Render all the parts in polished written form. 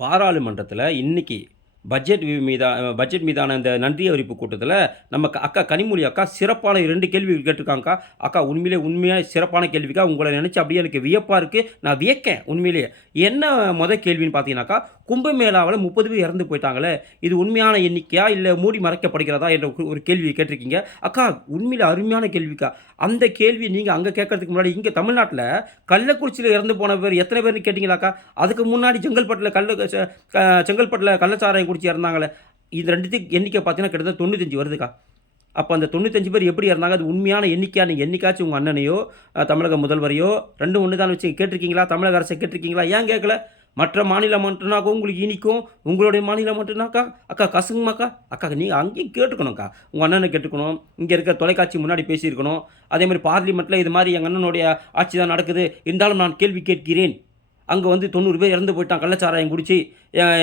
பாராளுமன்றத்தில இன்னைக்கு பட்ஜெட் மீதான இந்த நன்றி அறிவிப்பு கூட்டத்தில நம்ம அக்கா கனிமொழி அக்கா சிறப்பான 2 கேள்விகள் கேட்டிருக்காங்கக்கா. அக்கா உண்மையா சிறப்பான கேள்விக்கா. உங்கள நினைச்சு அப்படியே எனக்கு வியப்பா இருக்கு. நான் வியக்கேன் உண்மையிலேயே. என்ன கேள்வின்னு பார்த்தீங்கன்னாக்கா, கும்பமேளாவுல 30 பேர் இறந்து போயிட்டாங்களே, இது உண்மையான எண்ணிக்கையா? இல்ல மூடி மறைக்கப்படுகிறதா? என்ற ஒரு கேள்விய கேட்டிருக்கீங்க. அக்கா உண்மையிலே அருமையான கேள்விக்கா. அந்த கேள்விய நீங்க அங்க கேட்கறதுக்கு முன்னாடி, இங்க தமிழ்நாட்ல கள்ளக்குறிச்சியில இறந்து போன பேர் எத்தன பேர்ன்னு கேட்டீங்களாக்கா? அதுக்கு முன்னாடி செங்கல்பட்டுல கள்ளச்சாராயம் குடிச்சு இறந்தாங்களே, இது 2த்துக்கு எண்ணிக்கை பார்த்தீங்கன்னா கிட்டத்தட்ட 95 வருதுக்கா. அப்ப அந்த 95 பேர் எப்படி இறந்தாங்க? அது உண்மையான எண்ணிக்கையா? நீங்க என்னைக்காச்சும் உங்க அண்ணனையோ, தமிழக முதல்வரையோ 2ம் ஒண்ணு தான்னு வச்சு கேட்டிருக்கீங்களா? தமிழக அரச கேட்டிருக்கீங்களா? ஏன் கேட்கல? மற்ற மாநிலம் மட்டும்னாக்கா உங்களுக்கு இனிக்கும். உங்களுடைய மாநிலம் மட்டும்னாக்கா, அக்கா கசங்குமாக்கா? அக்கா நீங்க அங்கேயும் கேட்டுக்கணும்க்கா. உங்க அண்ணன கேட்டுக்கணும். இங்க இருக்க தொலைக்காட்சி முன்னாடி பேசியிருக்கணும். அதேமாரி பார்லிமென்ட்ல இது மாரி எங்க அண்ணனுடைய ஆட்சி தான் நடக்குது. இருந்தாலும் நான் கேள்வி கேட்கிறேன். அங்க வந்து 90 பேர் இறந்து போயிட்டான் கள்ளச்சாராயம் குடிச்சு.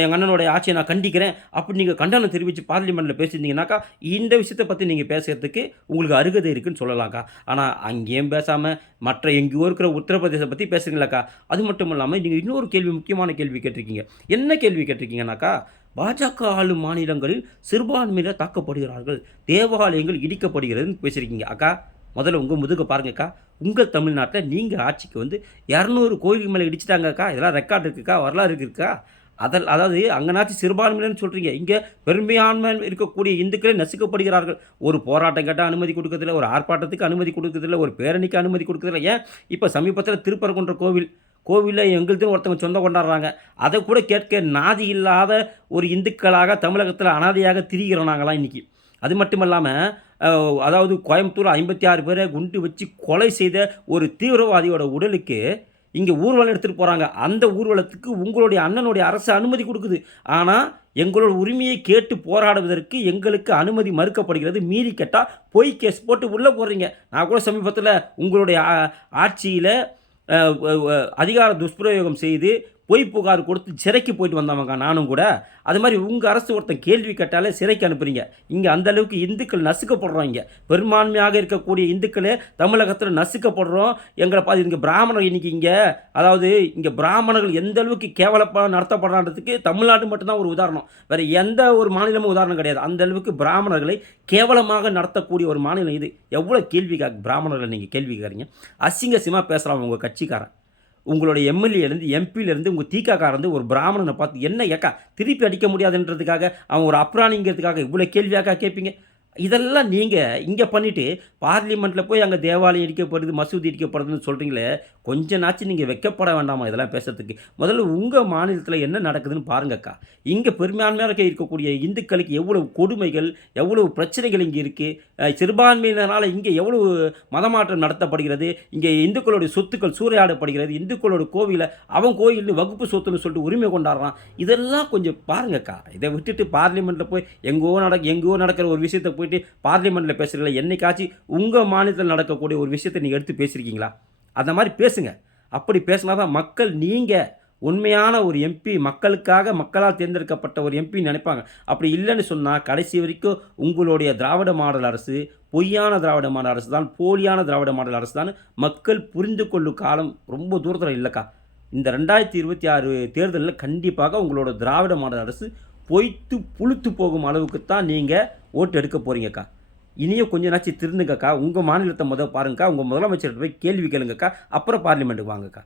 எங்க அண்ணனுடைய ஆட்சிய நான் கண்டிக்கிறேன். அப்படி நீங்க கண்டனம் தெரிவிச்சு பார்லிமென்ட்ல பேசியிருந்தீங்கன்னாக்கா, இந்த விஷயத்த பத்தி நீங்க பேசுறதுக்கு உங்களுக்கு அருகதை இருக்குன்னு சொல்லலாம்க்கா. ஆனா அங்கேயும் பேசாம மற்ற எங்கேயோ இருக்கிற உத்தரப்பிரதேச பத்தி பேசுறீங்களாக்கா. அது மட்டும் இல்லாம நீங்க இன்னொரு கேள்வி, முக்கியமான கேள்வி கேட்டிருக்கீங்க. என்ன கேள்வி கேட்டிருக்கீங்கன்னாக்கா, பாஜக ஆளும் மாநிலங்களில் சிறுபான்மையினர் தாக்கப்படுகிறார்கள். தேவாலயங்கள் இடிக்கப்படுகிறதுன்னு பேசியிருக்கீங்க. அக்கா முதல்ல உங்க முதுக பாருங்கக்கா. உங்க தமிழ்நாட்ல நீங்க ஆட்சிக்கு வந்து 200 கோயிலுக்கு மேல இடிச்சுட்டாங்கக்கா. இதெல்லாம் ரெக்கார்ட் இருக்குக்கா, வரலாறு இருக்குக்கா. அதாவது அங்கனாச்சும் சிறுபான்மையினர்ன்னு சொல்றீங்க. இங்க பெரும்பான்மை இருக்கக்கூடிய இந்துக்களே நசுக்கப்படுகிறார்கள். ஒரு போராட்டம் கேட்டா அனுமதி குடுக்கறதில்ல, ஒரு ஆர்ப்பாட்டத்துக்கு அனுமதி குடுக்கறதில்ல, ஒரு பேரணிக்கு அனுமதி குடுக்கறதில்ல. ஏன் இப்ப சமீபத்தில திருப்பரங்குன்ற கோவில்ல எங்களுதுன்னு ஒருத்தவங்க சொந்தம் கொண்டாடுறாங்க. அத கூட கேட்க நாதி இல்லாத ஒரு இந்துக்களாக தமிழகத்தில அனாதையாக திரிகிறோம் நாங்கலாம் இன்னைக்கு. அது மட்டுமல்லாம, அதாவது கோயம்புத்தூர்ல 56 பேர குண்டு வச்சு கொலை செய்த ஒரு தீவிரவாதியோட உடலுக்கு, இங்க ஊர்வலம் எடுத்துட்டு போறாங்க. அந்த ஊர்வலத்துக்கு உங்களுடைய அண்ணனுடைய அரசு அனுமதி குடுக்குது. ஆனா, எங்களோட உரிமையை கேட்டு போராடுவதற்கு எங்களுக்கு அனுமதி மறுக்கப்படுகிறது. மீறி கேட்டா பொய் கேஸ் போட்டு உள்ள போடுறீங்க. நான் கூட சமீபத்தில உங்களுடைய ஆட்சியில அ வ வ அதிகார துஷ்பிரயோகம் செய்து பொய் புகார் கொடுத்து சிறைக்கு போயிட்டு வந்தவங்க நானும் கூட. அது மாரி உங்க அரசு ஒருத்தன் கேள்வி கேட்டாலே சிறைக்கு அனுப்புறீங்க. இங்க அந்த அளவுக்கு இந்துக்கள் நசுக்கப்படுறோம் இங்க. பெரும்பான்மையாக இருக்கக்கூடிய இந்துக்களே தமிழகத்தில நசுக்கப்படுறோம். எங்கள பாத்து இங்க பிராமணர் இன்னைக்கு அதாவது இங்க பிராமணர்கள் எந்த அளவுக்கு கேவலமா நடத்தப்படுறான்றதுக்கு தமிழ்நாடு மட்டும் தான் ஒரு உதாரணம். வேற எந்த ஒரு மாநிலமும் உதாரணம் கிடையாது. அந்த அளவுக்கு பிராமணர்களை கேவலமாக நடத்தக்கூடிய ஒரு மாநிலம் இது. எவ்வளோ பிராமணர்கள நீங்க கேள்வி கேட்கிறீங்க? அசிங்க அசிங்கமா பேசுறான் உங்க கட்சிக்காரன். உங்களுடைய எம்எல்ஏலேருந்து, எம்பிலேருந்து, உங்க திகாகாரருந்து ஒரு பிராமணன பார்த்து என்ன ஏக்கா திருப்பி அடிக்க முடியாதுன்றதுக்காக, அவன் ஒரு அப்ராணிங்கிறதுக்காக இவ்வளோ கேள்வியாக்கா கேட்பீங்க? இதெல்லாம் நீங்க இங்க பண்ணிட்டு, பார்லிமென்ட்ல போய் அங்க தேவாலயம் இடிக்கப்படுது, மசூதி இடிக்கப்படுதுன்னு சொல்றீங்களே, கொஞ்சனாச்சும் நீங்க வெட்கப்பட வேண்டாமா இதெல்லாம் பேசுறதுக்கு? முதல்ல உங்க மாநிலத்தில என்ன நடக்குதுன்னு பாருங்கக்கா. இங்க பெரும்பான்மையாக இருக்கக்கூடிய இந்துக்களுக்கு எவ்வளவு கொடுமைகள், எவ்வளவு பிரச்சனைகள் இங்க இருக்கு. சிறுபான்மையினரால இங்க எவ்வளவு மதமாற்றம் நடத்தப்படுகிறது. இங்க இந்துக்களுடைய சொத்துக்கள் சூறையாடப்படுகிறது. இந்துக்களோட கோவில அவன் கோயில்னு வகுப்பு சொத்துன்னு சொல்லிட்டு உரிமை கொண்டாடுறான். இதெல்லாம் கொஞ்சம் பாருங்கக்கா. இத விட்டுட்டு பார்லிமென்ட்ல போய் எங்கோ நடக்கிற ஒரு விஷயத்த போயிட்டு பார்லிமென்ட்ல பேசுறீங்களா? என்னைக்காச்சும் உங்க மாநிலத்தில நடக்கக்கூடிய ஒரு விஷயத்த நீங்க எடுத்து பேசியிருக்கீங்களா? அந்த மாரி பேசுங்க. அப்படி பேசினா தான் மக்கள் நீங்க உண்மையான ஒரு எம்பி, மக்களுக்காக மக்களால் தேர்ந்தெடுக்கப்பட்ட ஒரு எம்பின்னு நெனைப்பாங்க. அப்படி இல்லன்னு சொன்னா, கடைசி வரைக்கும் உங்களுடைய திராவிட மாடல் அரசு, பொய்யான திராவிட மாடல் அரசு தான், போலியான திராவிட மாடல் அரசு தான் மக்கள் புரிந்து கொள்ளும் காலம் ரொம்ப தூரத்தில இல்லக்கா. இந்த 2026 தேர்தல்ல கண்டிப்பாக உங்களோட திராவிட மாடல் அரசு பொய்த்து புளுத்து போகும் அளவுக்கு தான் நீங்க ஓட்டு எடுக்க போறீங்கக்கா. இனியும் கொஞ்ச நாச்சு திருந்துங்கக்கா. உங்க மாநிலத்த பாருங்கக்கா. உங்க முதலமைச்சர்ட்ட போய் கேள்வி கேளுங்கக்கா. அப்புறம் பார்லிமென்ட்க்கு வாங்கக்கா.